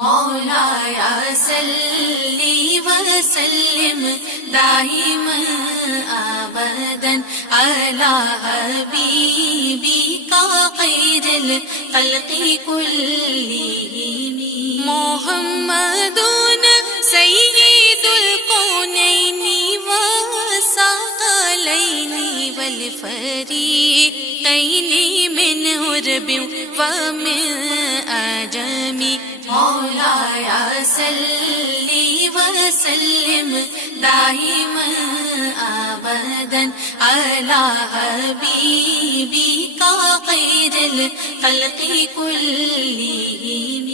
मौलाया सल्ली वसल्लिम दाइमन अबदन अला हबीबिका खैरिल खल्क़ि कुल्लिहिम मुहम्मदुन सय्यिदुल कौनैनि वसक़लैनि वल फ़रीक़ैनि मिन उर्बिन व मिन अजमी मौलाया सल्ली वसल्लिम दाइमन अबदन अला हबीबिका खैरिल खल्क़ि कुल्लिहिम।